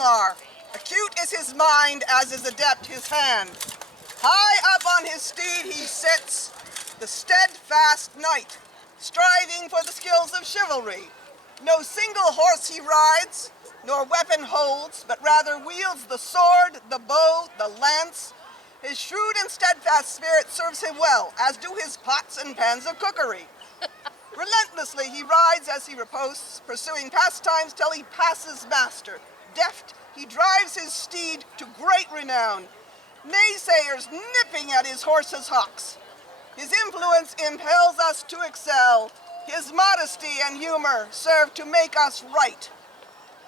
Palymar. Acute is his mind, as is adept his hand. High up on his steed he sits, the steadfast knight, striving for the skills of chivalry. No single horse he rides, nor weapon holds, but rather wields the sword, the bow, the lance. His shrewd and steadfast spirit serves him well, as do his pots and pans of cookery. Relentlessly he rides as he riposts, pursuing pastimes till he passes master. Deft, he drives his steed to great renown, naysayers nipping at his horse's hocks. His influence impels us to excel. His modesty and humor serve to make us right.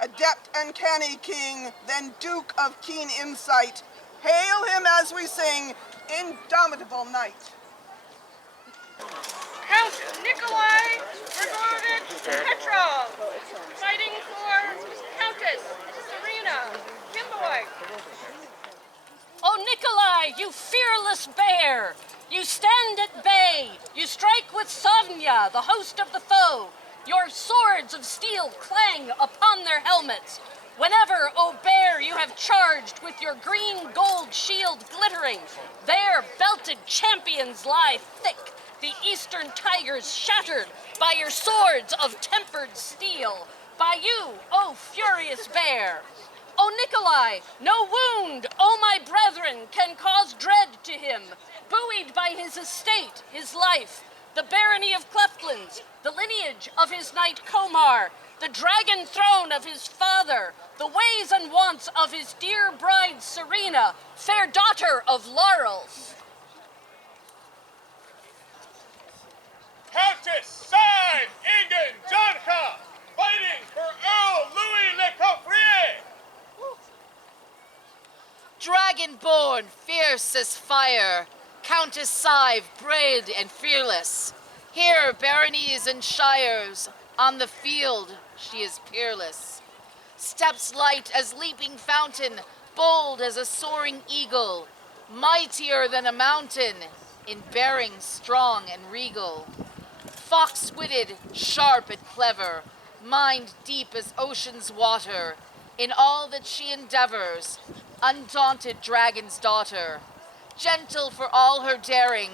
Adept and canny king, then duke of keen insight, hail him as we sing, indomitable knight. Count Nikolai, Grigorevich, Petrov, fighting for Countess, Serena, Kimbalwyke. Oh, Nikolai, you fearless bear! You stand at bay! You strike with Sovnya, the host of the foe! Your swords of steel clang upon their helmets! Whenever, O bear, you have charged with your green-gold shield glittering, there belted champions lie thick, the eastern tigers shattered by your swords of tempered steel, by you, O furious bear! O Nikolai, no wound, O my brethren, can cause dread to him. Buoyed by his estate, his life, the barony of Cleftlands, the lineage of his knight Comar, the dragon throne of his father, the ways and wants of his dear bride Serena, fair daughter of laurels. Countess, Sadb, Ingen, Donnchadha, fighting for Earl LeCoffrier. Dragonborn, fierce as fire, Countess Sadb, brave and fearless. Here, baronies and shires, on the field she is peerless. Steps light as leaping fountain, bold as a soaring eagle, mightier than a mountain, in bearing strong and regal. Fox-witted, sharp and clever, mind deep as ocean's water, in all that she endeavors, undaunted dragon's daughter. Gentle for all her daring,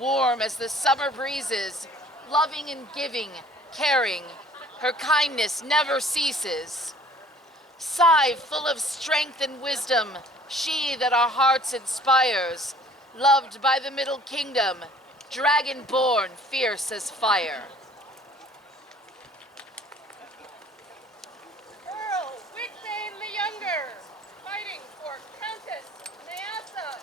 warm as the summer breezes, loving and giving, caring, her kindness never ceases. Sadb, full of strength and wisdom, she that our hearts inspires, loved by the Middle Kingdom, dragon-born, fierce as fire. Earl, Wigthegn the Younger, fighting for Countess, Neassa,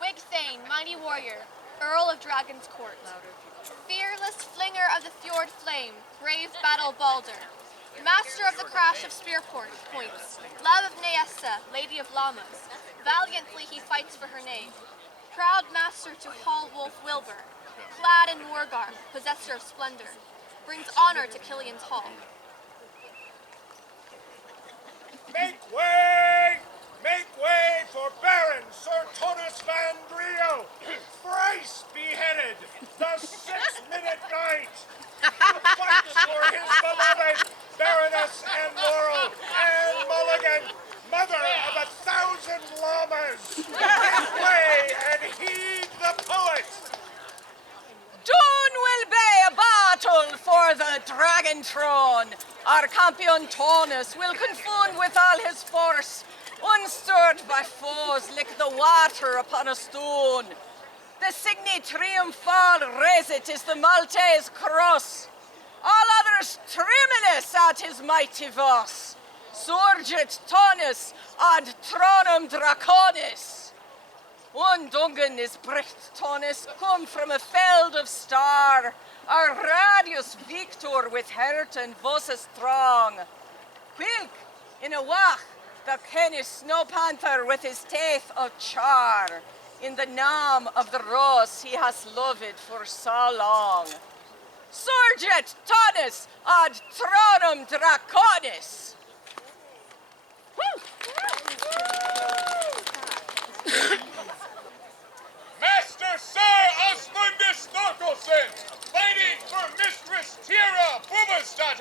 Wigthegn, mighty warrior, Earl of Dragon's Court. Fearless flinger of the fjord flame, brave battle balder. Master of the crash of spear points, love of Neassa, lady of llamas. Valiantly he fights for her name. Proud master to Hall Wolf Wilbur, clad in war garb, possessor of splendor, brings honor to Kilian's hall. Make way for Baron Sir Tonis van Driele, thrice beheaded, the 6-minute knight, who fights for his beloved Baroness and Eorl and Mulligan, mother of 1,000 llamas. Give way and heed the poet. Done will be a battle for the dragon throne. Our champion Tonis will confound with all his force, unstirred by foes like the water upon a stone. The signet triumphal raised is the Maltese cross. All others tremulous at his mighty voice. Surget Tonis ad tronum draconis. Undungen is Brecht Tonis, come from a feld of star. Our radius victor with hurt and voices strong. Quilk, in a wach, the Kenny snow panther with his teeth of char. In the name of the rose he has loved for so long. Surget Tonis ad tronum draconis. Master Sir Osmundus Thorkelson, fighting for Mistress Tira Bubastad,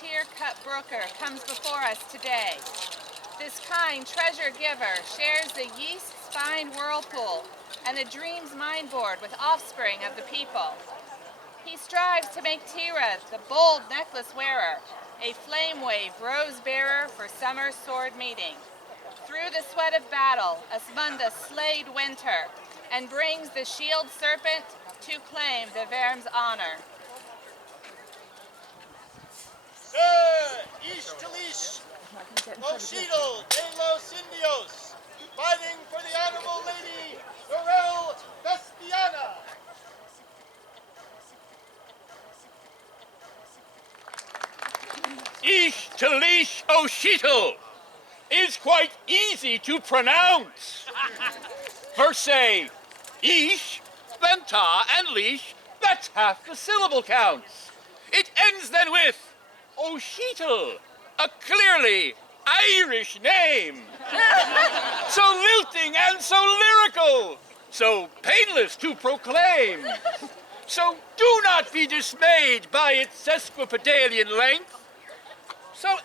cheer-cut brooker comes before us today. This kind treasure giver shares the yeast-spined whirlpool and the dream's mind-board with offspring of the people. He strives to make Tira the bold necklace wearer, a flame-wave rose-bearer for summer sword meeting. Through the sweat of battle, Asmunda slayed winter, and brings the shield serpent to claim the Verm's honor. Ish Talish, Oshidal de los Indios, fighting for the honorable lady, Eorl Vespiana. Ish Talish Oshitl is quite easy to pronounce. First say Ish, then Ta and Lish, that's half the syllable counts. It ends then with Oshitl, a clearly Irish name. So lilting and so lyrical, so painless to proclaim. So do not be dismayed by its sesquipedalian length. So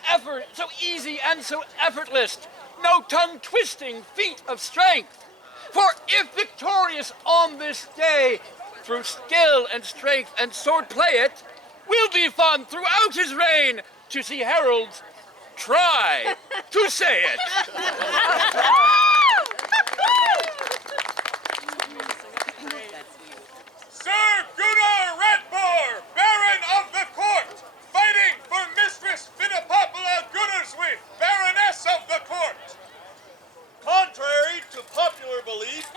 easy and so effortless, no tongue-twisting feat of strength. For if victorious on this day, through skill and strength and sword play it, will be fun throughout his reign to see heralds try to say it. Sir Gunnar Redboar, Baron of the Court, fighting for Mistress Finnapopula Gunnarswith, Baroness of the Court. Contrary to popular belief,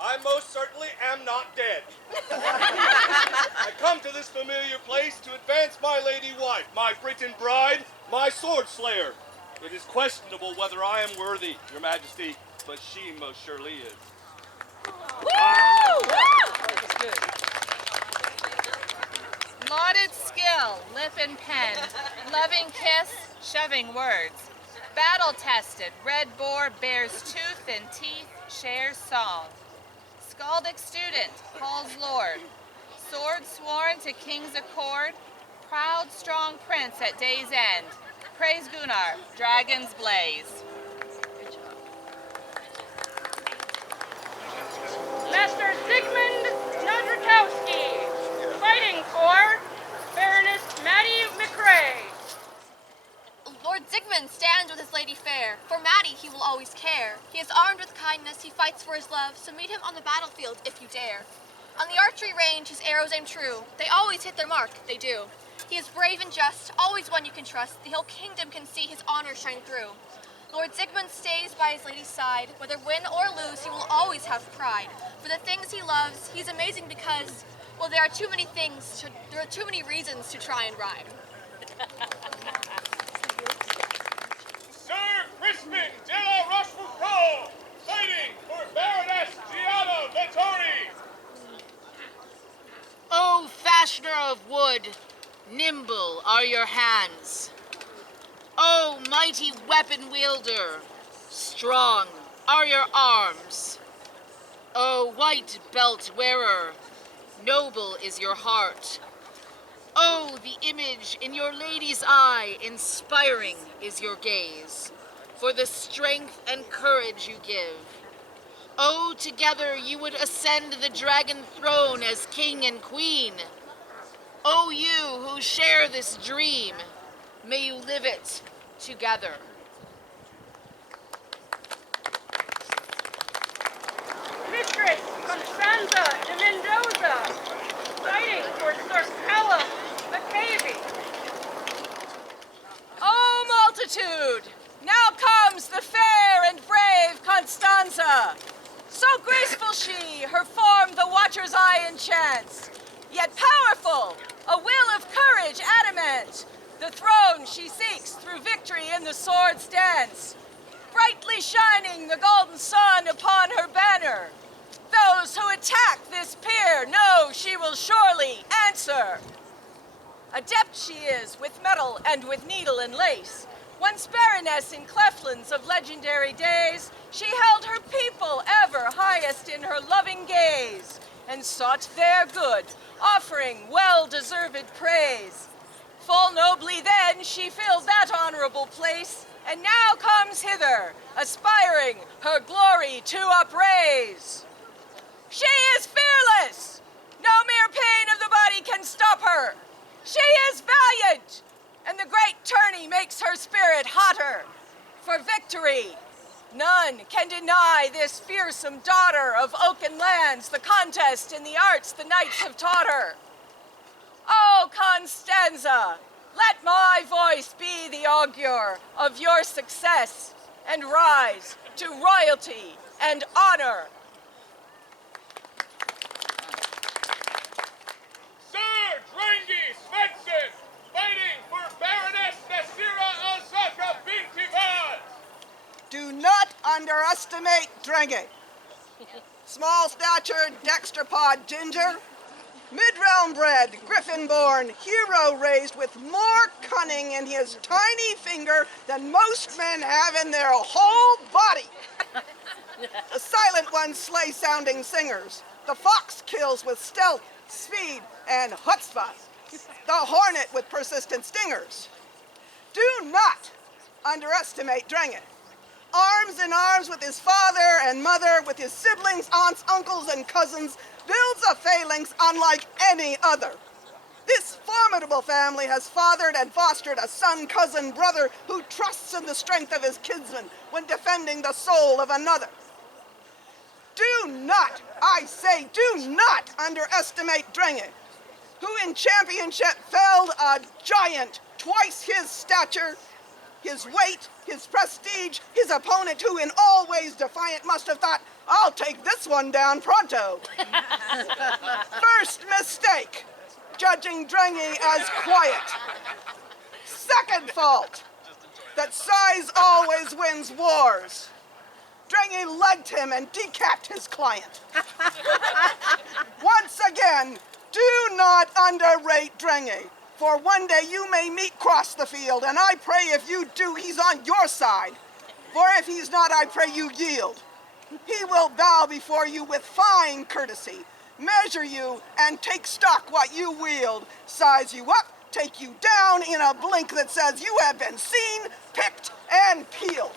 I most certainly am not dead. I come to this familiar place to advance my lady wife, my Briton bride, my sword slayer. It is questionable whether I am worthy, Your Majesty, but she most surely is. Lauded skill, lip and pen, loving kiss, shoving words. Battle-tested, red boar bears tooth and teeth, shares song. Scaldic student, Paul's lord. Sword sworn to king's accord, proud strong prince at day's end. Praise Gunnar, dragon's blaze. Master Zygmunt Nodrakowski, fighting for Baroness Maddie McRae. Lord Zygmunt stands with his lady fair. For Maddie he will always care. He is armed with kindness, he fights for his love, so meet him on the battlefield if you dare. On the archery range his arrows aim true. They always hit their mark, they do. He is brave and just, always one you can trust. The whole kingdom can see his honor shine through. Lord Zygmunt stays by his lady's side. Whether win or lose, he will always have pride. For the things he loves, he's amazing because, well, there are too many reasons to try and rhyme. Sir Crispin de la Rochefoucauld, fighting for Baroness Giada Vettori. O fashioner of wood, nimble are your hands. O mighty weapon wielder, strong are your arms. O white belt wearer, noble is your heart. Oh, the image in your lady's eye, inspiring is your gaze, for the strength and courage you give. Oh, together you would ascend the dragon throne as king and queen. Oh, you who share this dream, may you live it together. Mistress Constanza de Mendoza, fighting for Sir Callum McCavey. O multitude, now comes the fair and brave Constanza. So graceful she, her form the watcher's eye enchants. Yet powerful, a will of courage adamant. The throne she seeks through victory in the sword's dance. Brightly shining the golden sun upon her banner. Those who attack this peer know she will surely answer. Adept she is with metal and with needle and lace. Once Baroness in Cleflands of legendary days, she held her people ever highest in her loving gaze, and sought their good, offering well-deserved praise. Full nobly then she fills that honorable place, and now comes hither, aspiring her glory to upraise. She is fearless! No mere pain of the body can stop her. She is valiant, and the great tourney makes her spirit hotter. For victory, none can deny this fearsome daughter of oaken lands the contest in the arts the knights have taught her. Oh, Constanza, let my voice be the augur of your success and rise to royalty and honor. Sir Drangi Svensson, fighting for Baroness Neassa al-Hasanah Bintivad. Do not underestimate Drengi. Small-statured, dexterpod ginger, mid-realm bred, griffin-born, hero-raised with more cunning in his tiny finger than most men have in their whole body. The silent ones slay sounding singers. The fox kills with stealth, speed, and chutzpah. The hornet with persistent stingers. Do not underestimate Drengi. Arms in arms with his father and mother, with his siblings, aunts, uncles, and cousins, builds a phalanx unlike any other. This formidable family has fathered and fostered a son, cousin, brother who trusts in the strength of his kinsman when defending the soul of another. Do not, I say, do not underestimate Drengi, who in championship felled a giant twice his stature, his weight, his prestige, his opponent who in all ways defiant must have thought, I'll take this one down pronto. First mistake, judging Drengi as quiet. Second fault, that size always wins wars. Drengi legged him and decapped his client. Once again, do not underrate Drengi, for one day you may meet cross the field, and I pray if you do, he's on your side. For if he's not, I pray you yield. He will bow before you with fine courtesy, measure you, and take stock what you wield, size you up, take you down in a blink that says you have been seen, picked, and peeled.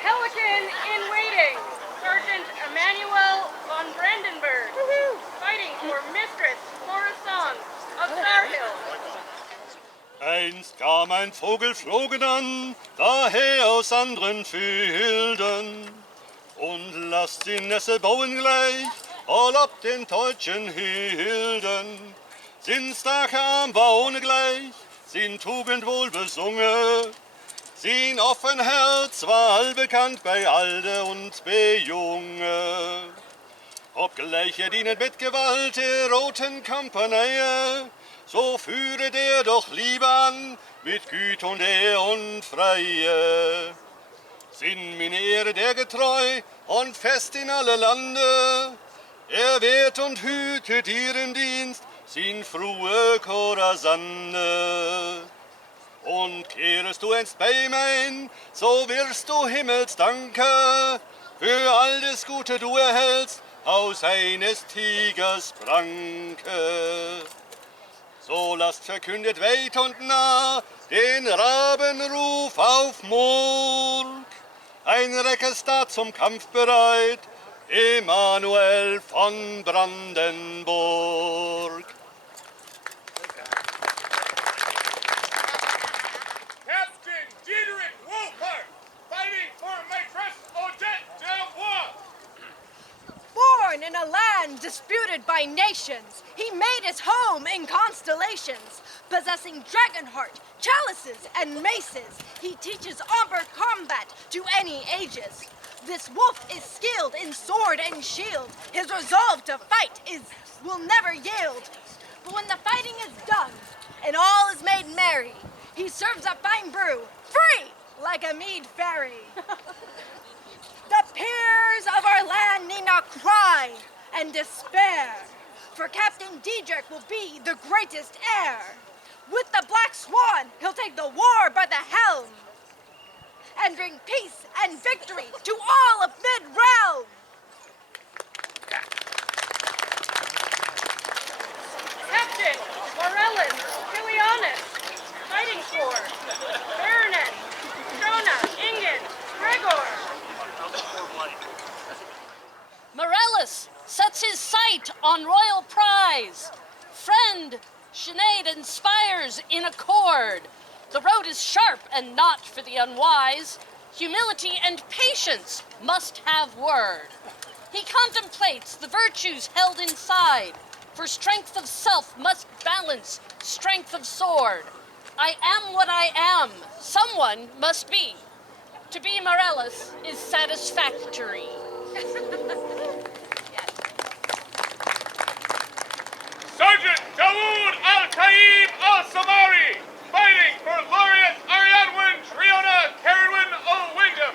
Pelican in waiting, Sergeant Emmanuel von Brandenburg, fighting for Mistress Coruscant of Sarhill. Einst kam ein Vogel flogen an, daher aus anderen Filden, und lasst die Nässe bauen gleich, all ab den deutschen Hilden. Sind starke Arm war ohne gleich, sind Tugend wohl besungen, sind offen Herz war allbekannt bei Alde und bei Junge. Obgleich dienet mit Gewalt der roten Kampagne, so führe der doch lieber an, mit Güte und Ehr und Freie. Sind meine Ehre der getreu und fest in alle Lande, wehrt und hütet ihren Dienst, sind frohe Korasande. Und kehrest du einst bei mein, so wirst du Himmelsdanke für all das Gute du erhältst aus eines Tigers Pranke. So lasst verkündet weit und nah den Rabenruf auf Murg. Ein Reck ist da zum Kampf bereit, Emanuel von Brandenburg. Captain Diederik Wolfhard, fighting for Majesties de Bois. Born in a land disputed by nations, he made his home in constellations. Possessing Dragonheart, chalices, and maces, he teaches armor combat to any ages. This wolf is skilled in sword and shield. His resolve to fight will never yield. But when the fighting is done and all is made merry, he serves a fine brew, free like a mead fairy. The peers of our land need not cry and despair, for Captain Diedrich will be the greatest heir. With the Black Swan, he'll take the war by the helm and bring peace and victory to all of mid-realm. Islands, Kilian, fighting for Baroness, ingen, Gregor. Morellis sets his sight on royal prize. Friend, Sinead inspires in accord. The road is sharp and not for the unwise. Humility and patience must have word. He contemplates the virtues held inside, for strength of self must balance strength of sword. I am what I am, someone must be. To be Morellis is satisfactory. Sergeant Dawood al-Taib al-Samari, fighting for Laureate Ariadwin Triona Carraig o'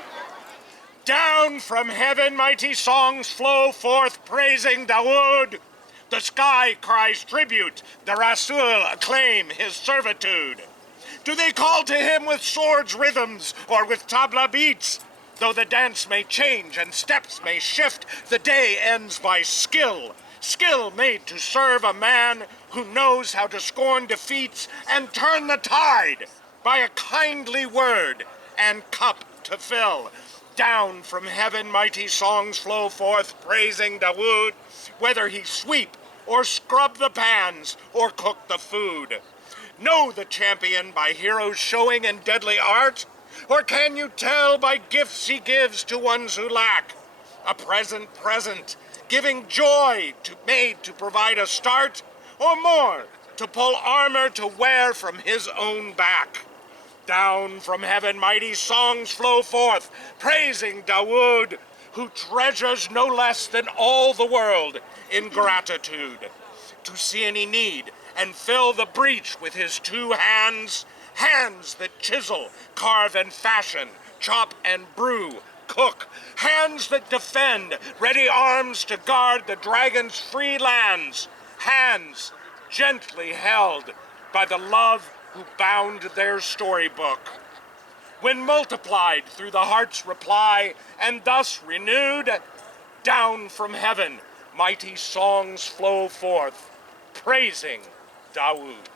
Down from heaven mighty songs flow forth praising Dawood. The sky cries tribute, the Rasul acclaim his servitude. Do they call to him with swords rhythms or with tabla beats? Though the dance may change and steps may shift, the day ends by skill. Skill made to serve a man who knows how to scorn defeats and turn the tide by a kindly word and cup to fill. Down from heaven mighty songs flow forth praising Dawood, whether he sweep or scrub the pans or cook the food. Know the champion by heroes showing in deadly art? Or can you tell by gifts he gives to ones who lack? A present, giving joy made to provide a start, or more, to pull armor to wear from his own back. Down from heaven mighty songs flow forth, praising Dawood, who treasures no less than all the world in gratitude. To see any need and fill the breach with his 2 hands, hands that chisel, carve and fashion, chop and brew, cook, hands that defend, ready arms to guard the dragon's free lands, hands gently held by the love who bound their storybook. When multiplied through the heart's reply and thus renewed, down from heaven mighty songs flow forth, praising Dawood.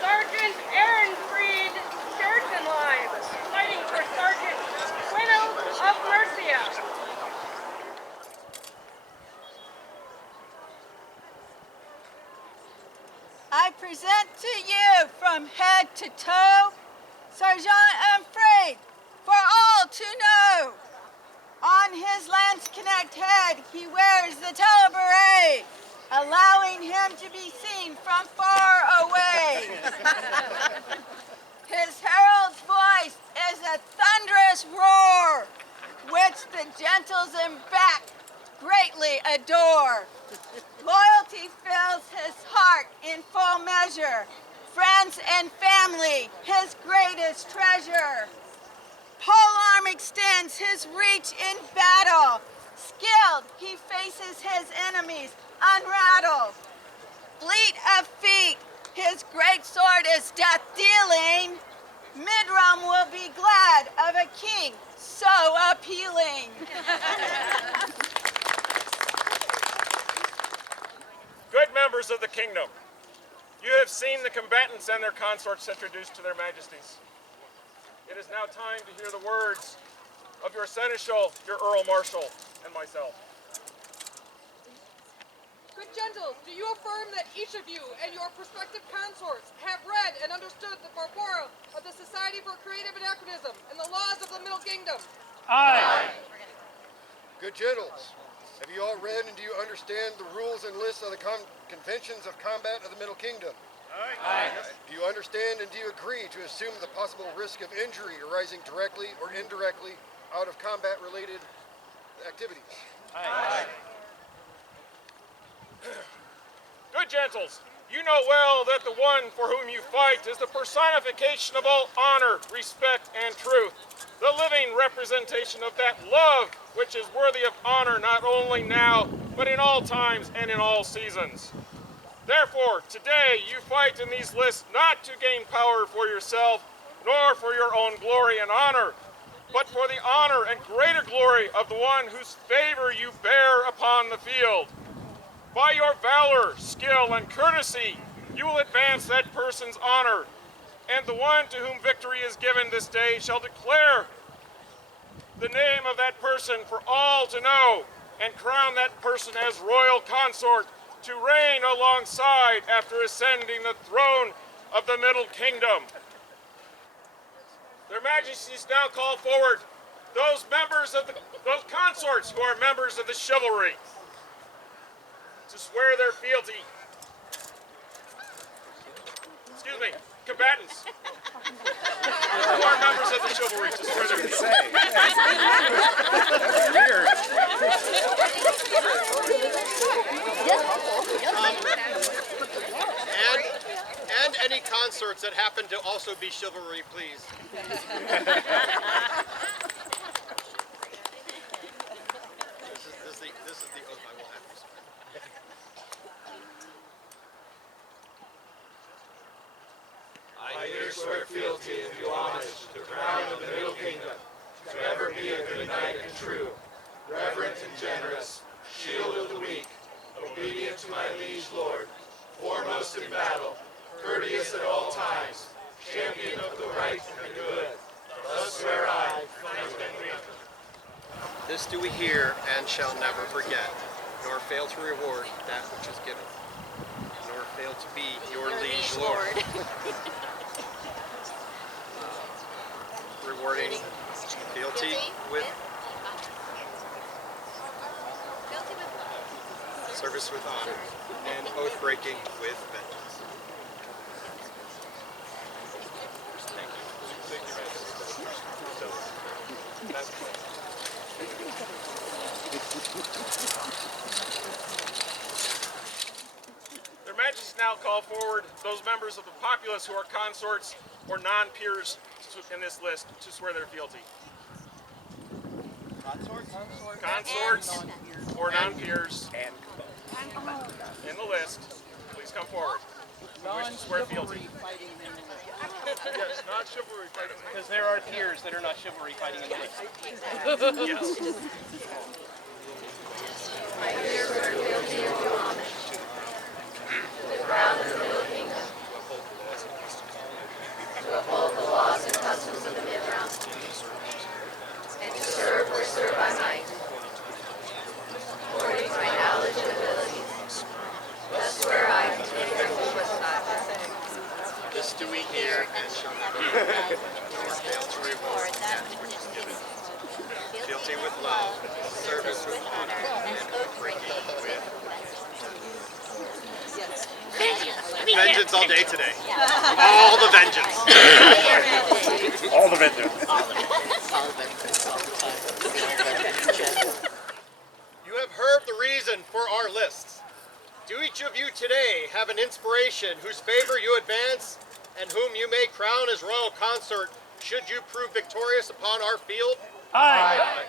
Sergeant Ehrenfried Scherzenlein, fighting for Sergeant Quinno of Mercia. I present to you from head to toe, Sergeant Ehrenfried, for all to know. On his lance-connect head he wears the teleberet, allowing him to be seen from far away. His herald's voice is a thunderous roar, which the gentles in back greatly adore. Loyalty fills his heart in full measure, friends and family his greatest treasure. Polearm extends his reach in battle. Skilled, he faces his enemies unrattled. Fleet of feet, his great sword is death-dealing. Mid-realm will be glad of a king so appealing. Good members of the kingdom, you have seen the combatants and their consorts introduced to their majesties. It is now time to hear the words of your seneschal, your Earl Marshal, and myself. Good gentles, do you affirm that each of you and your prospective consorts have read and understood the purport of the Society for Creative Anachronism and the laws of the Middle Kingdom? Aye. Good gentles, have you all read and do you understand the rules and lists of the conventions of combat of the Middle Kingdom? Aye. Do you understand and do you agree to assume the possible risk of injury arising directly or indirectly out of combat-related activities? Aye. Good gentles, you know well that the one for whom you fight is the personification of all honor, respect, and truth, the living representation of that love which is worthy of honor not only now, but in all times and in all seasons. Therefore, today you fight in these lists not to gain power for yourself, nor for your own glory and honor, but for the honor and greater glory of the one whose favor you bear upon the field. By your valor, skill, and courtesy, you will advance that person's honor, and the one to whom victory is given this day shall declare the name of that person for all to know, and crown that person as royal consort to reign alongside after ascending the throne of the Middle Kingdom. Their Majesties now call forward those consorts who are members of the chivalry to swear their fealty. Excuse me, combatants who are members of the chivalry to swear their fealty. And any consorts that happen to also be chivalry, please. This is the oath I will have to swear. I here swear fealty and do homage to the crown of the Middle Kingdom, to ever be a good knight and true, reverent and generous, shield of the weak, obedient to my liege lord, foremost in battle, courteous at all times, champion of the right and the good. Thus swear I, This do we hear and shall never forget, nor fail to reward that which is given, nor fail to be your liege lord. Rewarding fealty with service with honor, and oath breaking with vengeance. Thank you. Their Majesties now call forward those members of the populace who are consorts or non-peers in this list to swear their fealty. Consorts or non-peers in the list, please come forward. Who wish to swear fealty? Yes, not chivalry fighting. Because there are peers that are not chivalry fighting in the list. Yes. I here swear fealty and do homage to the crown of the Middle Kingdom, to uphold the laws and customs of the Mid-Realm, and to serve where serve I might, according to my knowledge and abilities. Thus swear I. This do we hear and shall never forget, nor fail to reward that which is given. Fealty with love, service with honor, and oath breaking with vengeance all day today. All the vengeance. All the vengeance. You have heard the reason for our lists. Do each of you today have an inspiration whose favor you advance and whom you may crown as royal consort should you prove victorious upon our field? Aye.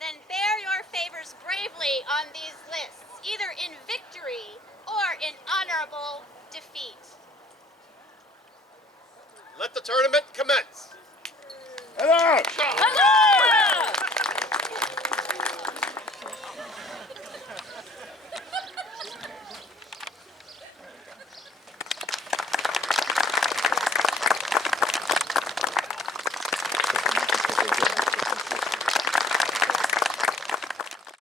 Then bear your favors bravely on these lists, either in victory or in honorable defeat. Let the tournament commence. Hello! Hello!